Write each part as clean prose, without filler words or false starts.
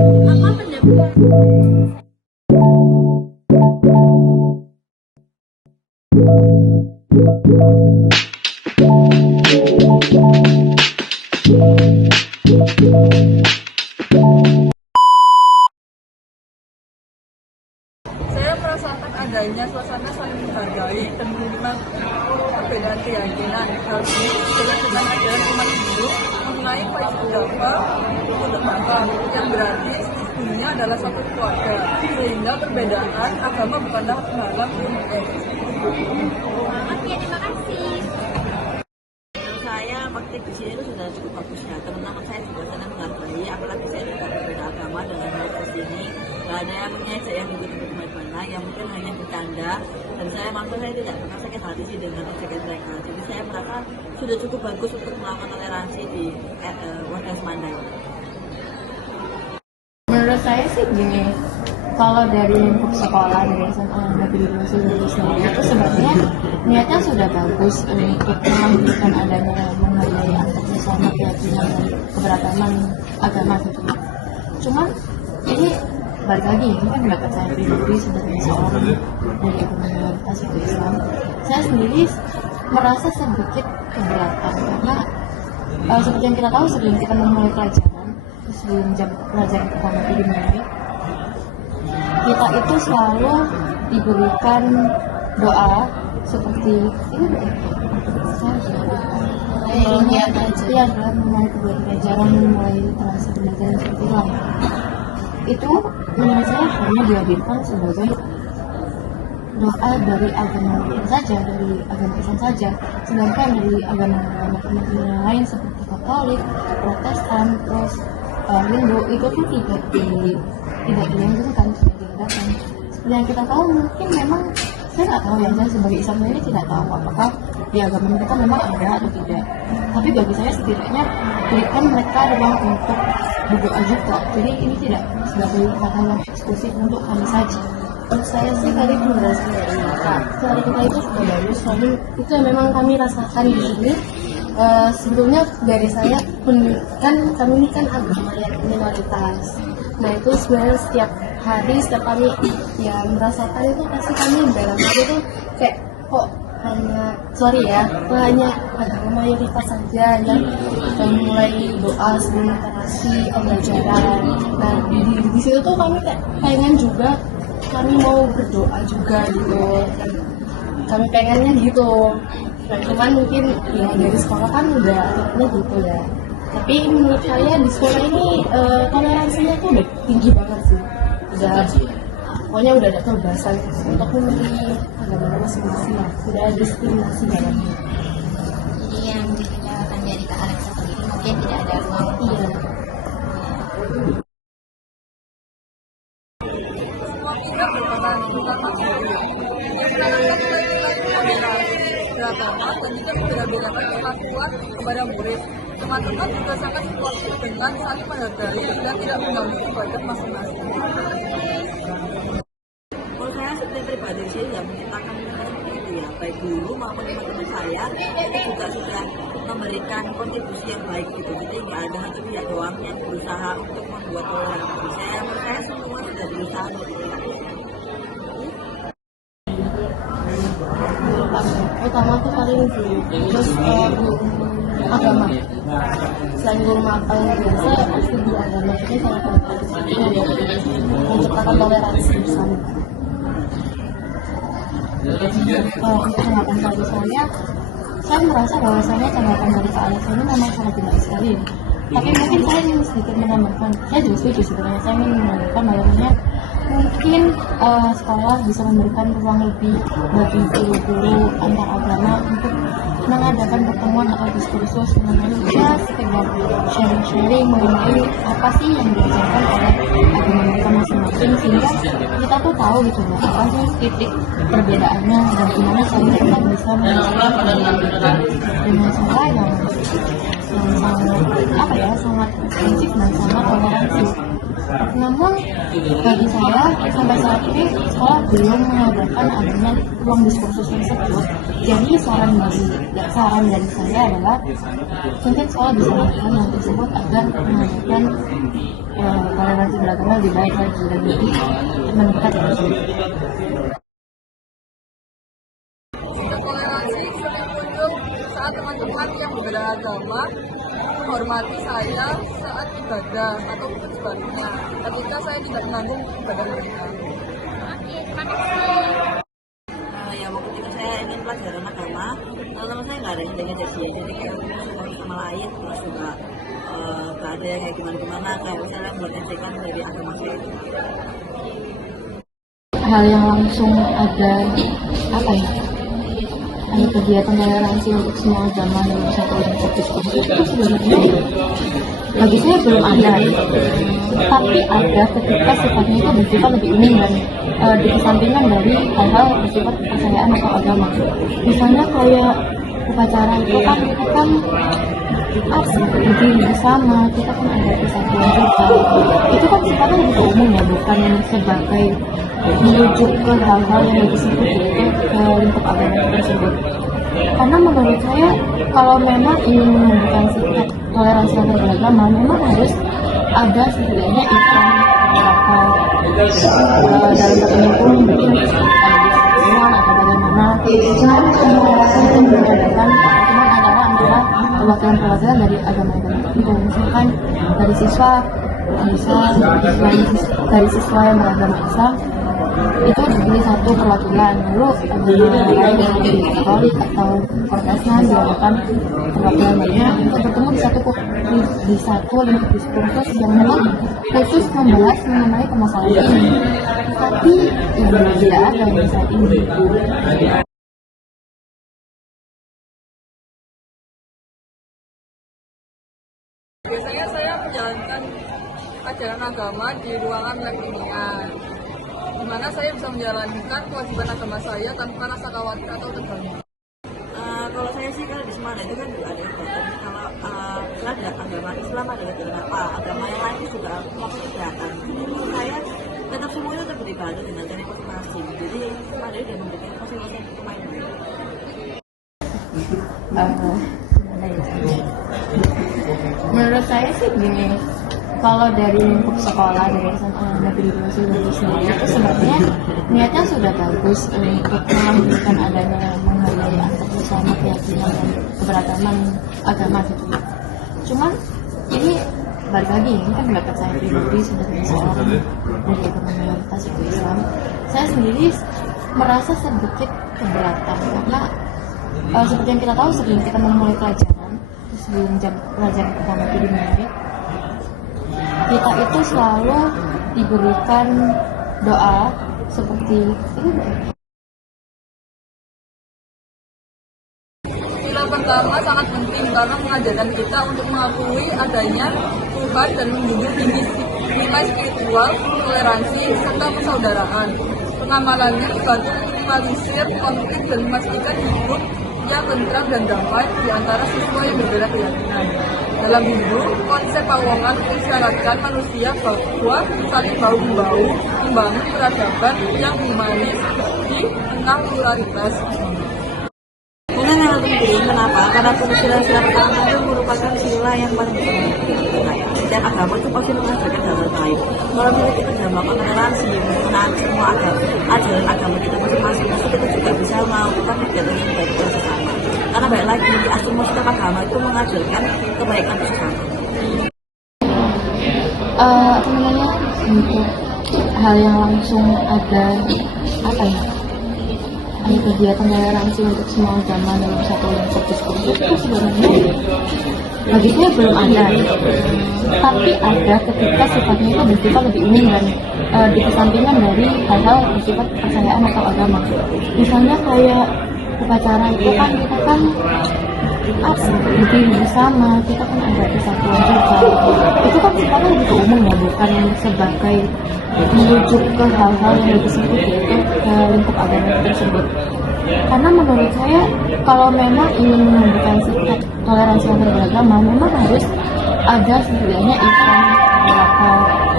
Apa pendapat? Saya merasakan adanya suasana saling menghargai dan menerima perbedaan keyakinan. Hal ini sejalan dengan ajaran umat Hindu mengenai Vaishnava untuk Bangsa, yang berarti sesungguhnya adalah satu keluarga, sehingga perbedaan agama bukanlah penghalang untuk Oke, terima kasih. Saya bakti di sini itu sudah cukup bagus ya. Teman-teman saya juga senang menghargai, apalagi saya juga berbeda agama dengan di sini. Gak ada yang mengejek yang begitu bagaimana, yang mungkin hanya bercanda. Dan saya mampu saya tidak pernah sakit hati sih dengan ejekan mereka. Jadi saya merasa sudah cukup bagus untuk melakukan toleransi di warga Semandai. Menurut saya sih gini, kalau dari lingkup sekolah dari SMA Negeri 2 Sendiri sendiri itu sebenarnya niatnya sudah bagus untuk memberikan adanya menghargai antar sesama keyakinan dan keberagaman agama gitu. Cuman ini balik lagi, ini kan pendapat saya pribadi sebagai seorang dari agama mayoritas yaitu Islam. Saya sendiri merasa sedikit keberatan karena seperti yang kita tahu sebelum kita memulai pelajaran, sebelum jam pelajaran pertama itu dimulai, kita itu selalu diberikan doa seperti ini ya dalam memulai pelajaran, memulai terasa pelajaran seperti itu. Itu menurut saya hanya dihadirkan sebagai doa dari agama saja, dari agama Islam saja. Sedangkan dari agama-agama yang lain seperti Katolik, Protestan, terus Hindu itu tuh tidak dianjurkan, tidak diadakan. Seperti yang kita tahu, mungkin memang saya nggak tahu ya, saya sebagai Islam ini tidak tahu apakah di agama mereka memang ada atau tidak. Tapi bagi saya setidaknya berikan mereka ruang untuk berdoa juga. Jadi ini tidak sebagai kata yang eksklusif untuk kami saja. Menurut saya sih tadi penjelasan dari Kak, dari kita itu sudah bagus, soalnya itu yang memang kami rasakan di sini. Sebetulnya dari saya kan kami ini kan agama yang minoritas. Nah itu sebenarnya setiap hari, setiap kami ya merasakan itu pasti kami dalam hati itu kayak kok hanya agama mayoritas saja yang mulai doa sebelum interaksi pembelajaran. Nah di situ tuh kami kayak pengen juga, kami mau berdoa juga gitu, kami pengennya gitu. Nah cuman mungkin ya dari sekolah kan udah aturannya gitu ya. Tapi menurut saya di sekolah ini toleransinya tuh udah tinggi banget sih. Pokoknya udah ada kebebasan untuk memilih agama masing-masing lah. Sudah ada diskriminasi dalamnya. Jadi yang dikatakan dari Kak Alexa sendiri mungkin tidak ada ruang. Iya. semua pihak merupakan utama yang beragama dan juga membeda-bedakan kemampuan kepada murid. Teman-teman juga sangat suportif dengan saling menghargai dan tidak mengganggu ibadah masing-masing. Kalau saya seperti pribadi saya tidak menciptakan seperti itu ya, baik guru maupun teman-teman saya itu juga sudah memberikan kontribusi yang baik gitu. Jadi nggak ada satu pihak doang yang berusaha untuk membuat toleransi. Menurut saya semua sudah berusaha untuk toleransi. Utama tuh paling guru, terus agama. Selain guru apa yang biasa, pasti guru agama ini sangat penting untuk menciptakan toleransi bersama. Untuk tanggapan dari saya merasa bahwasanya tanggapan dari Kak Alex ini memang sangat tidak sekali. Tapi mungkin saya ingin sedikit menambahkan, saya juga setuju sebenarnya, saya ingin menambahkan bahwasanya mungkin sekolah bisa memberikan ruang lebih bagi guru-guru antar agama untuk mengadakan pertemuan atau diskursus mengenai ya sekedar sharing-sharing mengenai apa sih yang diajarkan oleh agama mereka masing-masing, sehingga kita tuh tahu gitu loh apa sih titik perbedaannya dan gimana caranya kita bisa menyelesaikan perbedaan itu dengan cara yang sangat eksklusif dan sama toleransi. Namun bagi saya sampai saat ini sekolah belum mengadakan adanya ruang diskursus tersebut. Jadi saran dari saya adalah mungkin sekolah bisa melakukan hal tersebut agar mengadakan toleransi beragama lebih baik lagi dan lebih meningkat lagi. Toleransi sering muncul saat teman-teman yang berbeda agama menghormati saya saat ibadah atau sebaliknya ketika saya tidak menanggung ibadah mereka. Ya waktu ketika saya ingin pelajaran agama, teman-teman saya nggak ada yang dengan jadi kayak satu sama lain, terus juga nggak ada yang kayak gimana kayak misalnya buat ejekan dari agama saya. Hal yang langsung ada apa ya? Ada kegiatan toleransi untuk semua agama dalam satu diskusi itu sebenarnya bagi saya belum ada, tapi ada ketika sifatnya itu bersifat lebih umum dan dikesampingkan dari hal-hal bersifat kepercayaan atau agama. Misalnya kayak upacara itu kan kita kan berdiri bersama, kita kan ada kesatuan juga. Itu kan sifatnya lebih umum ya, bukan sebagai merujuk ke hal-hal yang disebut yaitu ke lingkup agama tersebut. Karena menurut saya kalau memang ingin menunjukkan sikap toleransi antar beragama, memang harus ada setidaknya event dalam satunya pun mungkin ada atau bagaimana. Yang mengadakan pertemuan adalah antara perwakilan-perwakilan dari agama-agama tertentu. Misalkan dari siswa bisa dari siswa yang beragama Islam itu dipilih satu perwakilan, lalu agama lain yang di Katolik atau Protestan dilakukan perwakilan lainnya untuk bertemu di satu lingkup diskursus yang memang khusus membahas mengenai permasalahan ini. Tapi yang tidak ada di saat ini. Biasanya saya menjalankan ajaran agama di ruangan lab bimbingan, di mana saya bisa menjalankan kewajiban agama saya tanpa rasa khawatir atau terganggu. Kalau saya sih kalau di Semarang itu kan juga ada kegiatan. Kalau ada agama Islam ada kegiatan apa, agama yang lain itu juga melakukan kegiatan. Jadi menurut saya tetap semuanya tetap beribadah dengan cara masing-masing. Jadi Semarang dia memberikan fasilitas untuk main-main. Menurut saya sih gini, kalau dari lingkup sekolah dari SMA Negeri 2 Surabaya sendiri itu sebenarnya niatnya sudah bagus untuk menunjukkan adanya menghargai antar sesama keyakinan dan keberagaman agama gitu. Cuman ini balik lagi, ini kan pendapat saya pribadi sebagai seorang dari agama mayoritas itu Islam. Saya sendiri merasa sedikit keberatan karena seperti yang kita tahu sebelum kita memulai pelajaran, sebelum jam pelajaran pertama itu dimulai, kita itu selalu diberikan doa seperti ini. Sila pertama sangat penting karena mengajarkan kita untuk mengakui adanya Tuhan dan menjunjung tinggi nilai spiritual, toleransi, serta persaudaraan. Pengamalannya dibantu minimalisir konflik dan memastikan hidup yang tentram dan damai di antara siswa yang berbeda keyakinan. Dalam hidup, konsep Pawongan mengisyaratkan manusia bahwa saling bahu-membahu membangun peradaban yang humanis di tengah pluralitas. Dengan hal penting, kenapa? Karena sila pertama itu merupakan sila yang paling penting kita. Dan agama itu pasti mengajarkan hal baik. Kalau kita sudah melakukan toleransi, menggunakan semua ajaran agama kita masing-masing, kita juga bisa melakukan kegiatan yang baik bersama. Karena baik lagi di asumsi setiap agama itu mengajarkan kebaikan bersama. Untuk hal yang langsung ada apa ya? Ada kegiatan toleransi untuk semua agama dalam satu lingkup diskursus itu sebenarnya bagi saya belum ada, tapi ada ketika sifatnya itu bersifat lebih umum dan dikesampingkan dari hal-hal bersifat kepercayaan atau agama. Misalnya kayak upacara itu kan kita kan berdiri bersama, kita kan ada kesatuan juga. Itu kan sifatnya lebih umum ya, bukan sebagai merujuk ke hal-hal yang disebut yaitu ke lingkup agama tersebut. Karena menurut saya kalau memang ingin menunjukkan sikap toleransi antar beragama, memang harus ada setidaknya event beberapa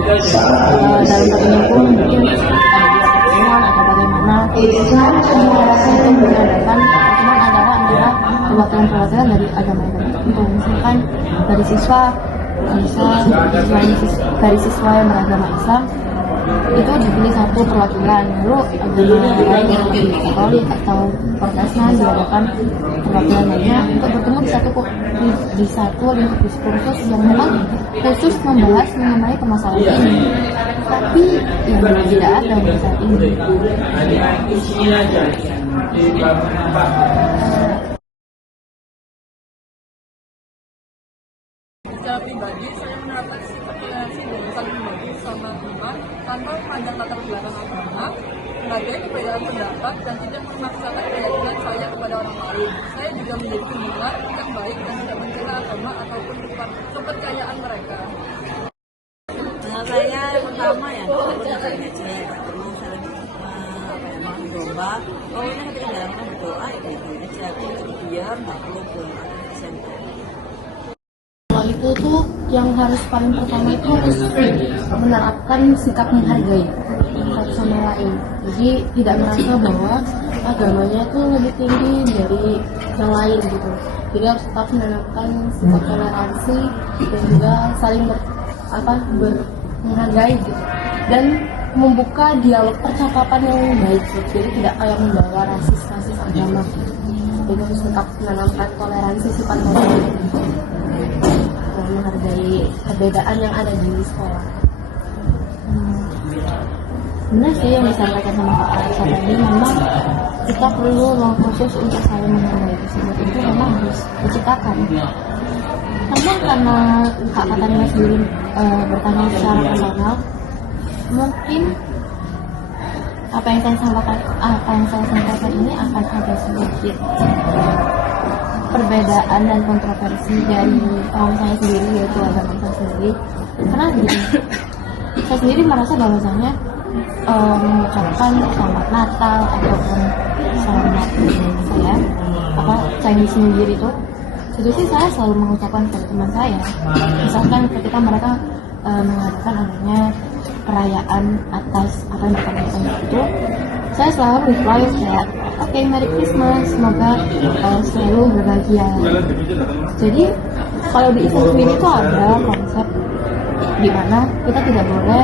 dalam satunya pun mungkin ada pertemuan atau bagaimana itu mengadakan pertemuan adalah antara perwakilan-perwakilan dari agama-agama tertentu. Misalkan dari siswa dari siswa yang beragama Islam itu dipilih satu perwakilan, lalu agama lain seperti Katolik atau Protestan diadakan perwakilan lainnya untuk bertemu di satu lingkup diskursus yang memang khusus membahas mengenai permasalahan ini. Tapi yang tidak ada untuk saat ini. Secara pribadi, saya menerapkan sikap toleransi dan saling membantu sama teman tanpa memandang latar belakang agama, menghargai perbedaan pendapat, dan tidak memaksakan keyakinan saya kepada orang lain. Saya juga menjadi pendengar yang baik dan tidak mencela agama ataupun kepercayaan mereka. Menurut saya yang pertama ya, walaupun agak ngecek, gak perlu saling mencoba. Pokoknya ketika dalam berdoa ya baik-baik aja, biar nggak perlu ke center. Kalau itu tuh yang harus paling pertama itu harus menerapkan sikap menghargai satu sama lain. Jadi tidak merasa bahwa agamanya itu lebih tinggi dari yang lain gitu. Jadi harus tetap menerapkan sikap toleransi dan juga saling menghargai gitu. Dan membuka dialog percakapan yang baik gitu. Jadi tidak kayak membawa rasis agama gitu. Jadi harus tetap menanamkan toleransi, sifat toleransi dan menghargai perbedaan yang ada di sekolah. Benar sih yang disampaikan sama Kak Alisa tadi, memang kita perlu ruang khusus untuk saling menghargai tersebut. Itu memang harus diciptakan. Namun karena Kak Katanya sendiri bertanya secara personal, mungkin apa yang saya sampaikan ini akan ada sedikit perbedaan dan kontroversi dari kaum saya sendiri, yaitu agama saya sendiri. Karena begini, saya sendiri merasa bahwasanya mengucapkan selamat Natal ataupun selamat Chinese New Year itu sih saya selalu mengucapkan kepada teman saya. Misalkan ketika mereka mengadakan adanya perayaan atas apa yang mereka lakukan itu, saya selalu reply kayak oke, Merry Christmas, semoga selalu berbahagia. Jadi kalau di Islam sendiri itu ada konsep di mana kita tidak boleh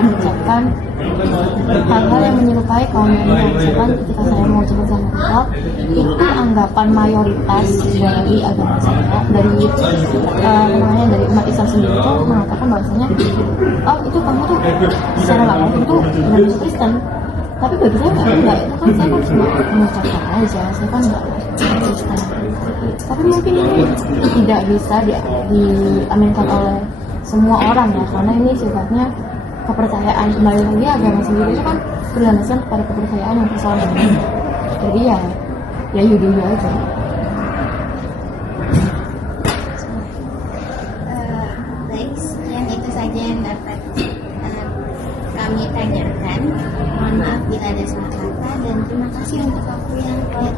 mengucapkan hal-hal yang menyerupai kaum lainnya. Misalkan ketika saya mau ucapkan selamat Natal, itu anggapan mayoritas dari agama saya, dari dari umat Islam sendiri itu mengatakan bahwasanya oh itu kamu tuh secara nggak langsung tuh berarti Kristen. Tapi bagi saya enggak, itu kan saya kan cuma mengucapkan aja, saya kan enggak Kristen. Tapi mungkin ini tidak bisa diaminkan oleh semua orang ya, karena ini sifatnya kepercayaan. Kembali lagi agama sendiri itu kan berlandaskan kepada kepercayaan yang personal. Jadi ya yaudah aja. Baik, sekian itu saja yang dapat kami tanyakan. Mohon maaf bila ada salah kata dan terima kasih untuk waktu yang telah